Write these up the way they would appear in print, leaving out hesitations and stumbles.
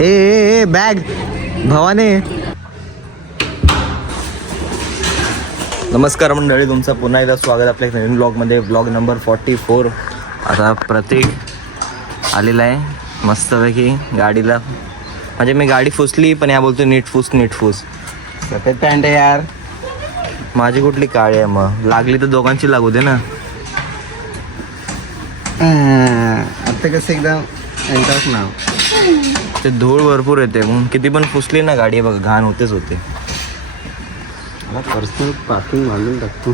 ए bag भवाने. नमस्कार मंडळी, तुमचं पुन्हा एकदा स्वागत आपल्या नवीन ब्लॉगमध्ये. Blog number 44. आता प्रतीक आलेला आहे मस्तपैकी गाडीला. म्हणजे मी गाडी फुसली पण या बोलतो नीट फुस नीट फुस. सफेद पॅन्ट आहे यार माझी, कुठली काळी आहे. मग लागली तर दोघांची लागू दे ना. आता कसं एकदम एंटर्स ना ते धूळ भरपूर येते मग किती पण फुसली ना गाडी बघा घाण होतेच होते. पर्सनल पार्किंग बांधून टाकतो.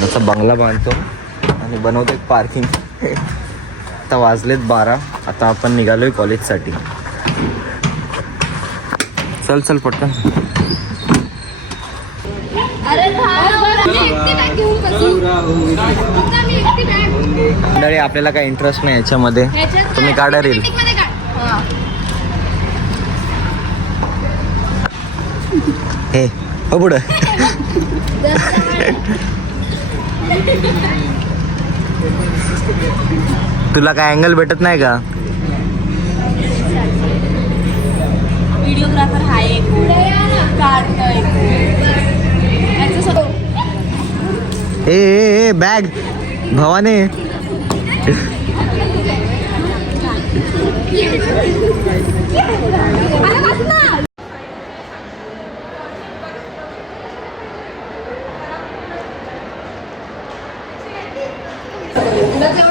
जसा बंगला बांधतो आणि बनवतो एक पार्किंग. आता वाजलेत 12. आता आपण निघालोय कॉलेजसाठी. चल चल पटकन. मंडळी आपल्याला काही इंटरेस्ट नाही याच्यामध्ये, तुम्ही काढा रील. हे हो पुढं. तुला काय अँगल भेटत नाही का? व्हिडिओग्राफर हा एक ए बॅग भवाने.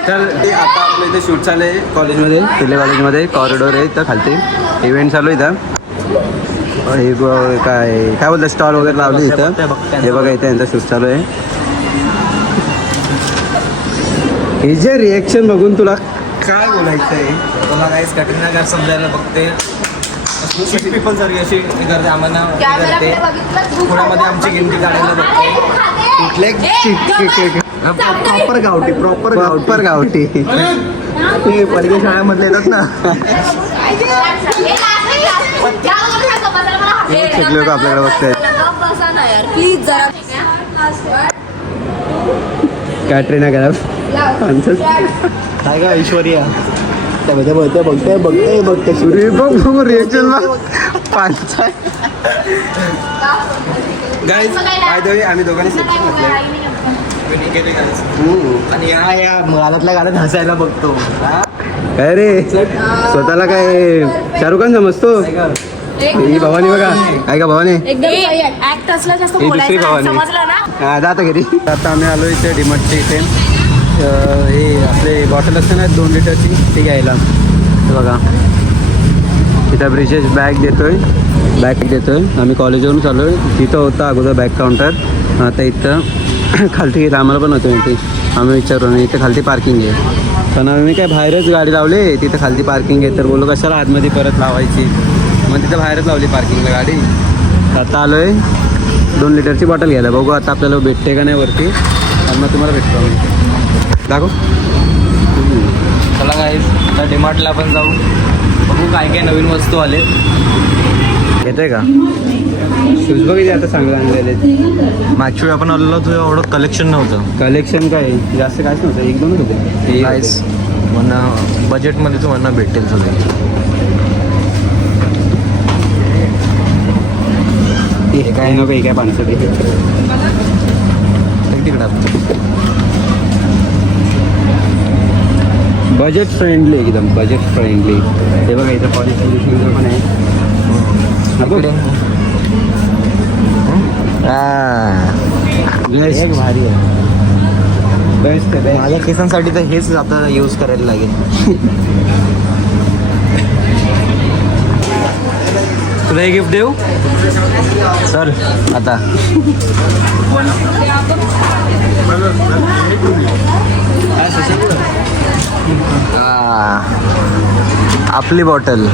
तर आता आपल्या इथे शूट चालू आहे कॉलेजमध्ये, किल्ले कॉलेजमध्ये. कॉरिडोर आहे इथं खालती, इव्हेंट चालू आहे इथं. हे काय काय बोलतं, स्टॉल वगैरे लावले इथं. हे बघा इथं यांचा शूट चालू आहे. हे जे रिएक्शन बघून तुला काय बोलायचं आहे? तुला काहीच कटरीना काय समजायला बघते. पीपल सारखी अशी करते आम्हाला करते. पुण्यामध्ये आमची गिनती काढायला बघते. कुठले प्रॉपर गावठी, प्रॉपर गावठी. ते परदेश शाळेमधले येतात ना. सगळे लोक आपल्याकडे बघतायत. प्लीज जरा कॅटरीना कैफ काय का ऐश्वर्या बघते सूर्य बघ reaction guys. By the way आम्ही दोघांनी सेक्शन घातलंय. आणि या गालातल्या गालात हसायला बघतो. काय रे, स्वतःला काय शाहरुख खान समजतो? ही भवानी बघा. काय का भवानी? एकदम ऍक्ट असला जास्त ही दुसरी बोलायचं भवानी. समजलं ना. हा जाता घरी. आता आम्ही आलो इथे डिमार्टच्या इथे. हे आपले बॉटल असते ना 2 लिटरची, ती घ्यायला. हे बघा इथं ब्रिजेश बॅग देतोय. आम्ही कॉलेजवरून चालू आहे. तिथं होतं अगोदर बॅग काउंटर. आता इथं खालती आम्हाला पण होतं इथे. आम्ही विचारू ना इथे खालती पार्किंग आहे, पण आम्ही काय बाहेरच गाडी लावली. तिथं खालती पार्किंग आहे तर बोललो कशाला आतमध्ये परत लावायची, मग तिथं बाहेरच लावली पार्किंगला गाडी. आता आलो आहे 2 लिटरची बॉटल घ्यायला. बघू आता आपल्याला भेटते का नाही वरती, आणि मग तुम्हाला भेटतो आम्ही. दाखव. चला काय आता डिमार्टला आपण जाऊ, बघू काय काय नवीन वस्तू आले. येते का शूज बघितले आता चांगलं आणलेले. ॲक्च्युली आपण आलेलो तुझं एवढं कलेक्शन नव्हतं. कलेक्शन काय जास्त काहीच नव्हतं, 1-2 होते. काहीच म्हणणं बजेटमध्ये तुम्हाला भेटेल सगळे. हे काय नको, हे काय पाणसाठी तिकडं बजेट फ्रेंडली, एकदम बजेट फ्रेंडली. हे बघा इथं कॉलेज सोल्युशन पण आहे. एक भारी आहे. बेस्ट आहे. माझ्या केसांसाठी तर हेच आता यूज करायला लागेल. तुला हे गिफ्ट देऊ सर आता. आपली बॉटल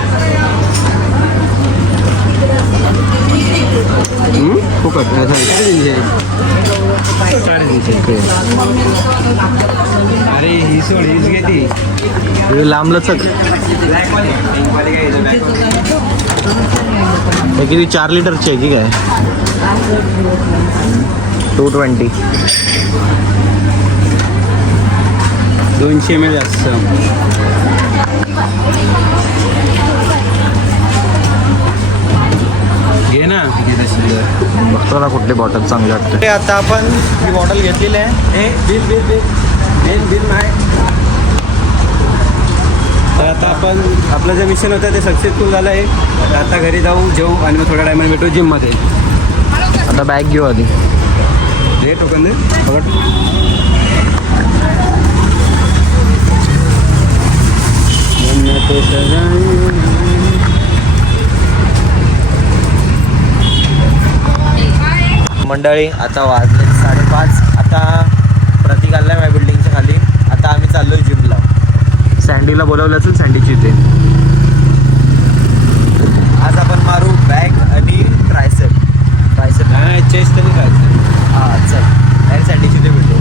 फुकट. अरे ही सोड, हीच घेती लांबलचक. हे किती 4 लिटरची आहे की काय? 220. 200 ml असतं. तुला कुठली बॉटल चांगली वाटते? आता आपण ही बॉटल घेतलेली आहे. हे bill bill bill bill bill नाही. तर आता आपण आपलं जे मिशन होतं ते सक्सेसफुल झालं आहे. तर आता घरी जाऊ जेऊ आणि मग थोड्या टायमाने भेटू जिममध्ये. आता बॅग घेऊ आधी. हे टोकन दे पकड. मंडळी आता वाजले 5:30. आता प्रतीक आलाय माझ्या बिल्डिंगच्या खाली. आता आम्ही चाललोय जिमला. सँडीला बोलवलं असेल, सँडीची इथे. आज आपण मारू बॅग आणि ट्रायसेप. नाही चेस्ट तरी करायचं. हा चल आणि सँडीची इथे भेटू.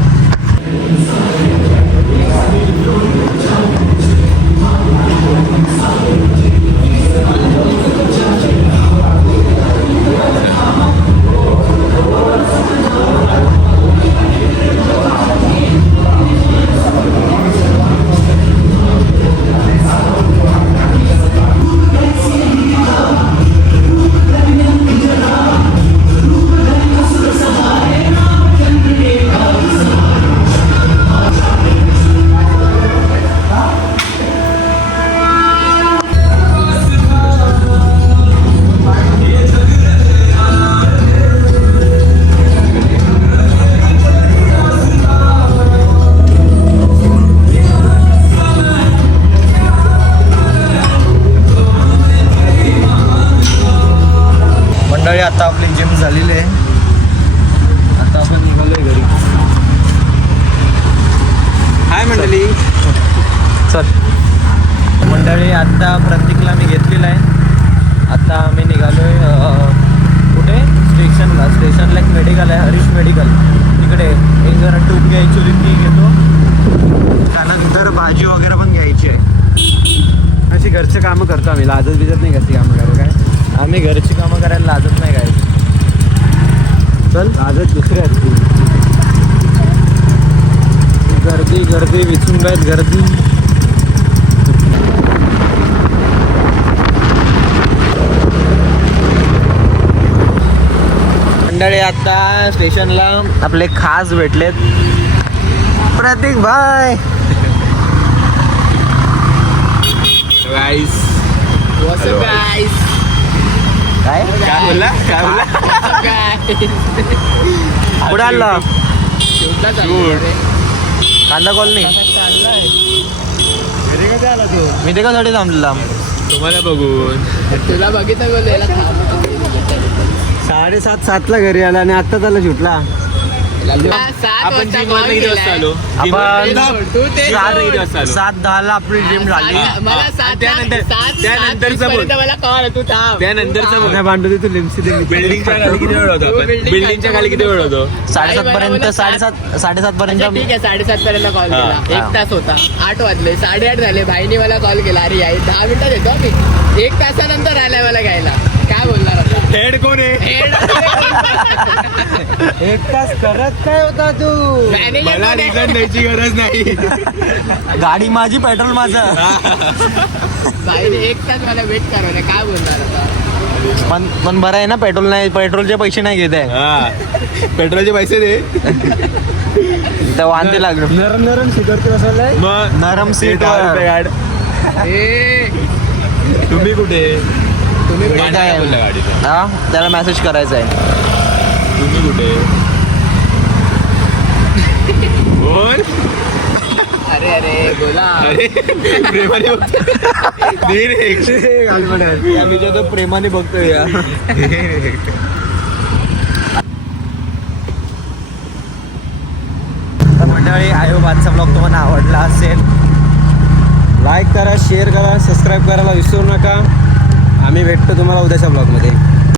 मंडळी आता आपली जिम झालेली आहे. आता आपण निघालोय घरी. हाय मंडळी. चल मंडळी, आता प्रतीकला मी घेतलेला आहे. आता आम्ही निघालोय कुठे? स्टेशनला एक मेडिकल आहे, हरीश मेडिकल. तिकडे एक जरा टूप घ्यायची होती, ती घेतो. त्यानंतर भाजी वगैरे पण घ्यायची आहे. अशी घरचे कामं करतो आम्ही. लाजत बिजत नाही घरची कामं करायला. काय आम्ही घरची कामं करायला लाजत नाही काय. चल लाजत दुसरे आहेत ती. गर्दी गर्दी विचून आहेत गर्दी. मंडळी आता स्टेशनला आपले खास भेटलेत. प्रतीक भाई. गाईस काय काय बोलला कुठे आला? कांदा कॉलनी. घरी कधी आला तू? मी ते कशासाठी थांबलेला? तुम्हाला बघून. तुला बघितलं बोल 7:30 घरी आला आणि आत्ताच आला शूटला. आपण जिम किती वाजता आलो? आपण तू ते 7:10 आपली जिम झाली. मला त्यानंतरचा बोल. मला कॉल तू थांब. त्यानंतरचा बोल. भांडू दे तू लिमसी दे. बिल्डिंगच्या खाली किती वेळ होतो आपण? बिल्डिंगच्या खाली किती वेळ होतो? 7:30 पर्यंत. 7:30 पर्यंत. अच्छा, ठीक आहे 7:30 पर्यंत कॉल केला. हा. 1 तास होता. 8 वाजले 8:30 झाले. भाईने मला कॉल केला. अरे याई 10 मिनिटात येतो मी. 1 तासानंतर आलाय मला घ्यायला. काय बोलणार आता? हेड कोण आहे? 1 तास करत काय होता तू? मला रिझन द्यायची गरज नाही. गाडी माझी, पेट्रोल माझं. भाईने 1 तास मला वेट करवलं. काय बोलणार आता? पण बरं आहे ना, पेट्रोल नाही, पेट्रोलचे पैसे नाही घेत आहे. हा, पेट्रोलचे पैसे दे. तर वांदे लागलो. नरम नरम शिकरती बसवलाय. मग नरम सीट. 10 रुपये गाड. तुम्ही कुठे? तुम्ही गाडी काय बोलला गाडीचं? हा, त्याला मेसेज करायचा आहे. तुम्ही कुठे? बोल. अरे अरे बोला. अरे प्रेमाने बघतो. दे रे. आम्ही जो प्रेमाने बघतोय या. तर मंडळी, आय होप आजचा ब्लॉग तुम्हाला आवडला असेल. लाईक करा, शेअर करा, सबस्क्राईब करायला विसरू नका. आम्ही भेटतो तुम्हाला उद्याच्या ब्लॉगमध्ये.